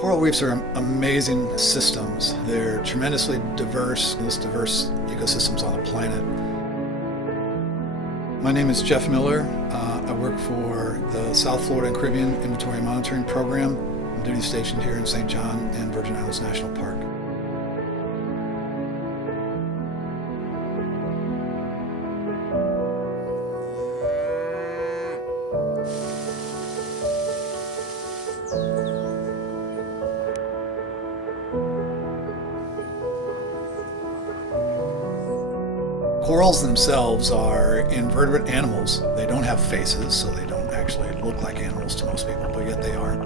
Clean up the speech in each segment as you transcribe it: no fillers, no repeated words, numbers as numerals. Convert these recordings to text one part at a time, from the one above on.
Coral reefs are amazing systems. They're tremendously diverse, the most diverse ecosystems on the planet. My name is Jeff Miller. I work for the South Florida and Caribbean Inventory and Monitoring Program. I'm duty stationed here in St. John and Virgin Islands National Park. Corals themselves are invertebrate animals. They don't have faces, so they don't actually look like animals to most people, but yet they are.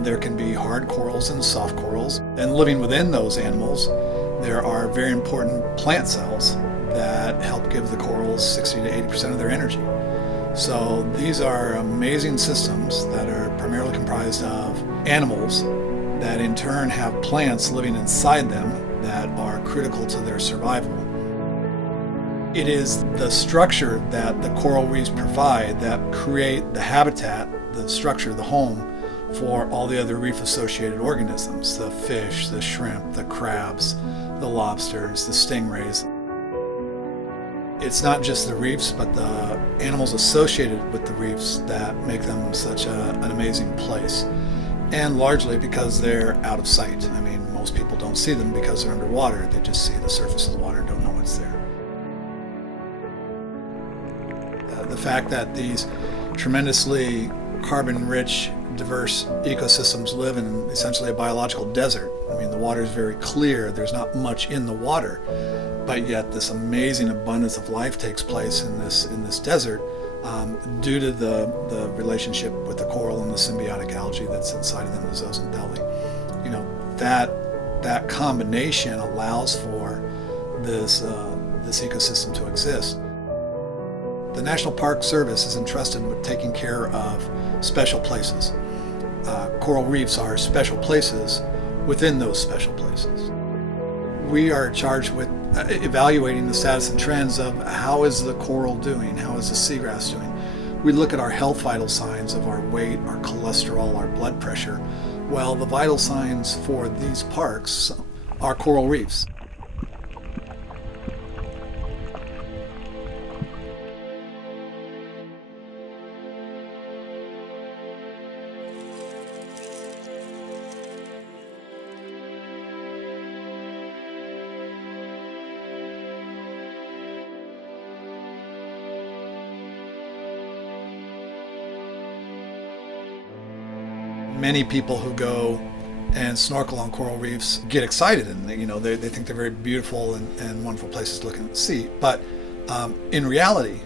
There can be hard corals and soft corals. And living within those animals, there are very important plant cells that help give the corals 60 to 80% of their energy. So these are amazing systems that are primarily comprised of animals that in turn have plants living inside them that are critical to their survival. It is the structure that the coral reefs provide that create the habitat, the structure, the home for all the other reef-associated organisms, the fish, the shrimp, the crabs, the lobsters, the stingrays. It's not just the reefs, but the animals associated with the reefs that make them such an amazing place. And largely because they're out of sight. I mean, most people don't see them because they're underwater. They just see the surface of the water and don't know what's there. The fact that these tremendously carbon-rich, diverse ecosystems live in essentially a biological desert. I mean, the water is very clear. There's not much in the water, but yet this amazing abundance of life takes place in this desert due to the relationship with the coral and the symbiotic algae that's inside of them, the zooxanthellae. You know, that combination allows for this ecosystem to exist. The National Park Service is entrusted with taking care of special places. Coral reefs are special places within those special places. We are charged with evaluating the status and trends of how is the coral doing, how is the seagrass doing. We look at our health vital signs of our weight, our cholesterol, our blood pressure. Well, the vital signs for these parks are coral reefs. Many people who go and snorkel on coral reefs get excited, and they think they're very beautiful and wonderful places to look and see. But in reality,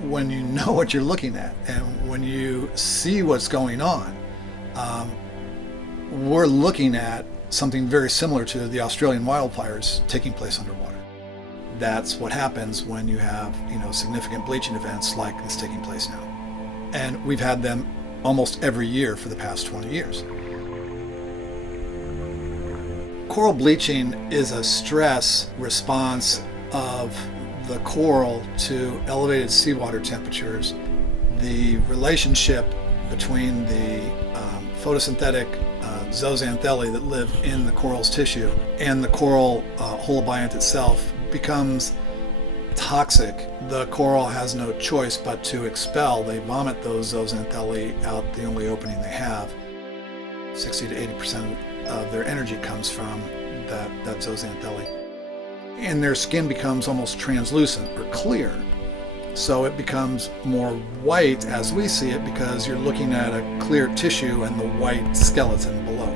when you know what you're looking at and when you see what's going on, we're looking at something very similar to the Australian wildfires taking place underwater. That's what happens when you have significant bleaching events like this taking place now, and we've had them almost every year for the past 20 years. Coral bleaching is a stress response of the coral to elevated seawater temperatures. The relationship between the photosynthetic zooxanthellae that live in the coral's tissue and the coral holobiont itself becomes toxic. The coral has no choice but to expel. They vomit those zooxanthellae out the only opening they have. 60 to 80% of their energy comes from that zooxanthellae. And their skin becomes almost translucent or clear. So it becomes more white as we see it because you're looking at a clear tissue and the white skeleton below.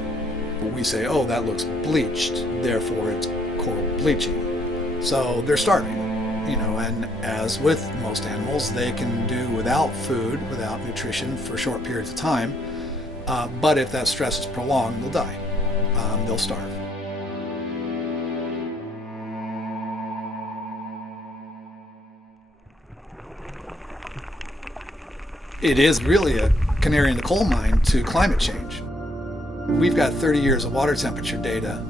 We say, oh, that looks bleached, therefore it's coral bleaching. So they're starving. And as with most animals, they can do without food, without nutrition for short periods of time. But if that stress is prolonged, they'll die. They'll starve. It is really a canary in the coal mine to climate change. We've got 30 years of water temperature data,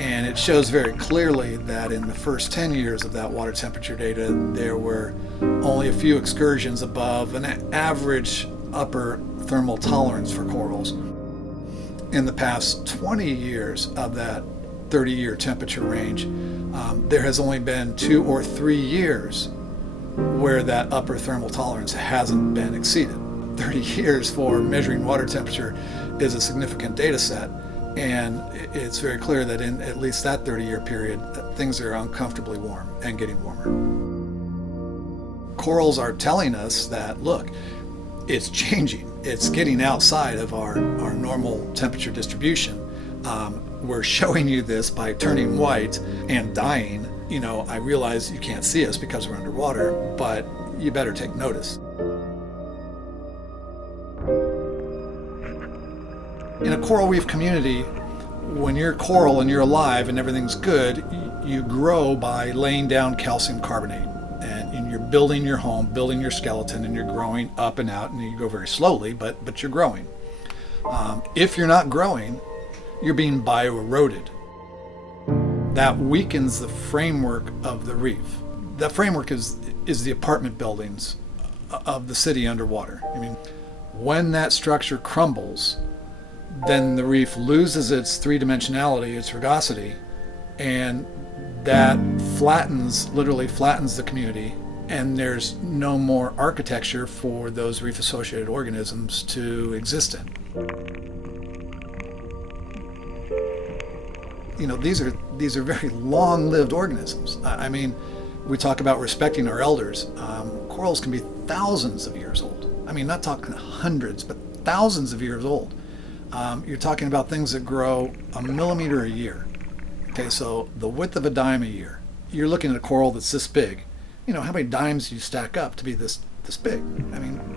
and it shows very clearly that in the first 10 years of that water temperature data, there were only a few excursions above an average upper thermal tolerance for corals. in the past 20 years of that 30-year temperature range, there has only been 2 or 3 years where that upper thermal tolerance hasn't been exceeded. 30 years for measuring water temperature is a significant data set, and it's very clear that in at least that 30-year period, things are uncomfortably warm and getting warmer. Corals are telling us that, look, it's changing. It's getting outside of our normal temperature distribution. We're showing you this by turning white and dying. I realize you can't see us because we're underwater, but you better take notice. In a coral reef community, when you're coral and you're alive and everything's good, you grow by laying down calcium carbonate. And you're building your home, building your skeleton, and you're growing up and out, and you go very slowly, but you're growing. If you're not growing, you're being bioeroded. That weakens the framework of the reef. That framework is the apartment buildings of the city underwater. When that structure crumbles, then the reef loses its three-dimensionality, its rugosity, and that literally flattens the community, and there's no more architecture for those reef-associated organisms to exist in. These are very long-lived organisms. We talk about respecting our elders. Corals can be thousands of years old. Not talking hundreds, but thousands of years old. You're talking about things that grow a millimeter a year. Okay, so the width of a dime a year. You're looking at a coral that's this big. How many dimes do you stack up to be this big?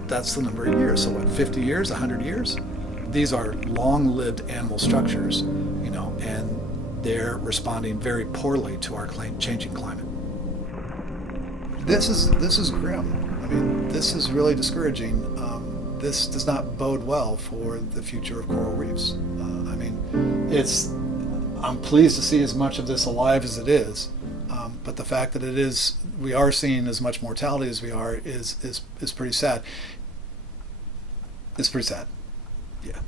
That's the number of years. So what, 50 years, 100 years? These are long-lived animal structures, and they're responding very poorly to our changing climate. This is grim. This is really discouraging. This does not bode well for the future of coral reefs. I'm pleased to see as much of this alive as it is, but the fact that we are seeing as much mortality as we are is pretty sad. It's pretty sad. Yeah.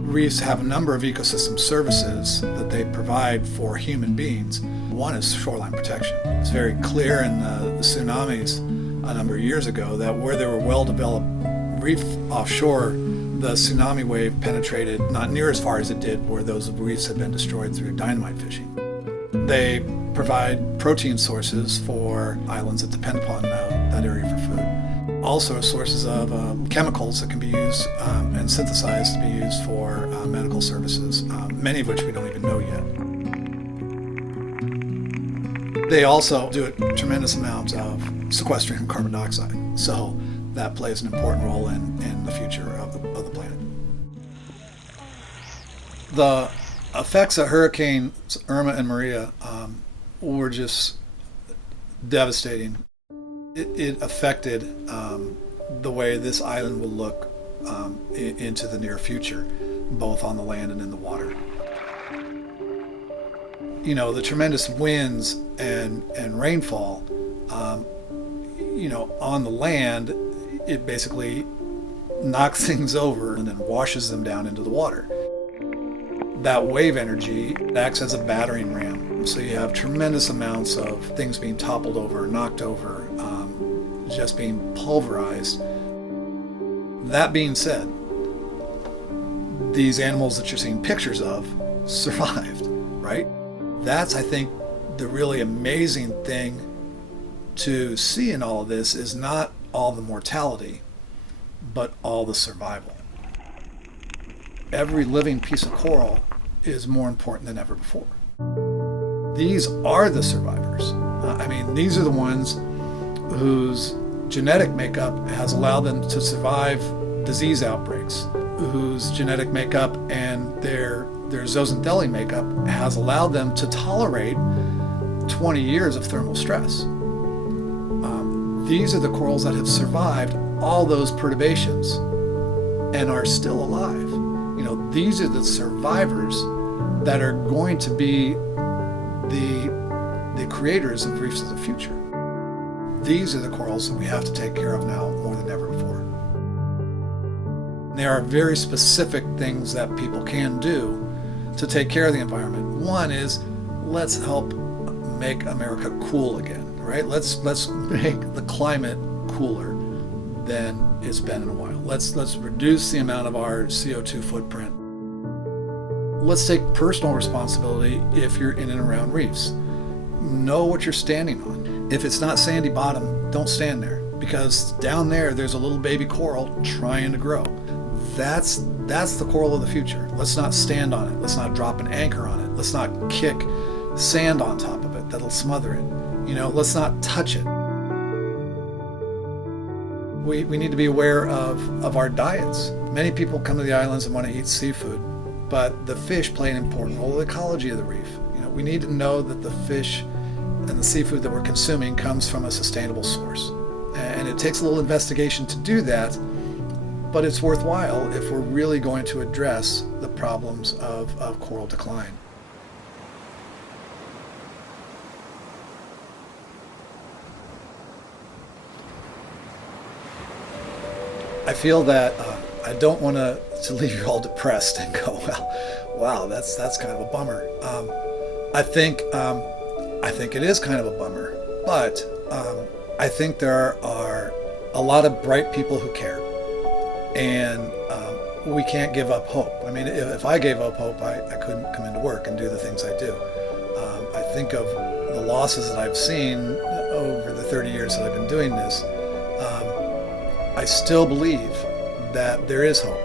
Reefs have a number of ecosystem services that they provide for human beings. One is shoreline protection. It's very clear in the tsunamis a number of years ago that where there were well-developed reef offshore, the tsunami wave penetrated not near as far as it did where those reefs had been destroyed through dynamite fishing. They provide protein sources for islands that depend upon that area for food. Also sources of chemicals that can be used and synthesized to be used for medical services, many of which we don't even know yet. They also do a tremendous amount of sequestering carbon dioxide, so that plays an important role in the future of the planet. The effects of Hurricanes Irma and Maria were just devastating. It affected the way this island will look into the near future, both on the land and in the water. The tremendous winds and rainfall, on the land, it basically knocks things over and then washes them down into the water. That wave energy acts as a battering ram. So you have tremendous amounts of things being toppled over, knocked over, just being pulverized. That being said, these animals that you're seeing pictures of survived, right? That's, I think, the really amazing thing to see in all of this is not all the mortality, but all the survival. Every living piece of coral is more important than ever before. These are the survivors. These are the ones whose genetic makeup has allowed them to survive disease outbreaks, whose genetic makeup and their zooxanthellae makeup has allowed them to tolerate 20 years of thermal stress. These are the corals that have survived all those perturbations and are still alive. These are the survivors that are going to be the creators of reefs of the future. these are the corals that we have to take care of now more than ever before. There are very specific things that people can do to take care of the environment. One is, let's help make America cool again, right? Let's make the climate cooler than it's been in a while. Let's reduce the amount of our CO2 footprint. Let's take personal responsibility if you're in and around reefs. Know what you're standing on. If it's not sandy bottom, don't stand there, because down there's a little baby coral trying to grow. That's the coral of the future. Let's not stand on it. Let's not drop an anchor on it. Let's not kick sand on top of it that'll smother it. Let's not touch it. We need to be aware of our diets. Many people come to the islands and want to eat seafood, but the fish play an important role in the ecology of the reef. We need to know that the fish and the seafood that we're consuming comes from a sustainable source. And it takes a little investigation to do that, but it's worthwhile if we're really going to address the problems of coral decline. I feel that I don't want to leave you all depressed and go, well, wow, that's kind of a bummer. I think it is kind of a bummer, but I think there are a lot of bright people who care, and we can't give up hope. I mean, if I gave up hope, I couldn't come into work and do the things I do. I think of the losses that I've seen over the 30 years that I've been doing this. I still believe that there is hope.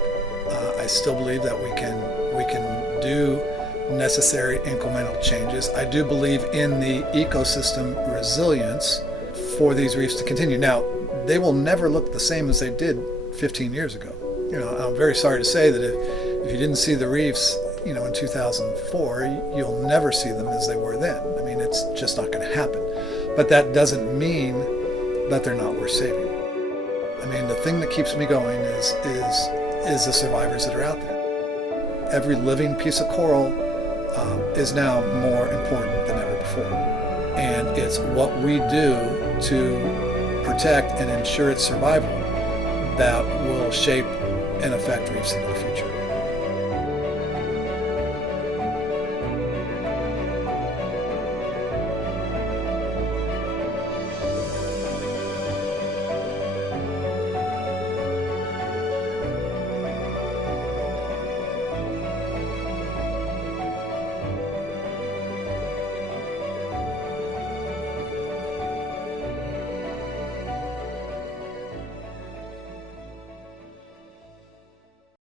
I still believe that we can do necessary incremental changes. I do believe in the ecosystem resilience for these reefs to continue. Now, they will never look the same as they did 15 years ago. I'm very sorry to say that if you didn't see the reefs, in 2004, you'll never see them as they were then. I mean, it's just not going to happen. But that doesn't mean that they're not worth saving. I mean, the thing that keeps me going is the survivors that are out there. Every living piece of coral is now more important than ever before. And it's what we do to protect and ensure its survival that will shape and affect reefs into the future.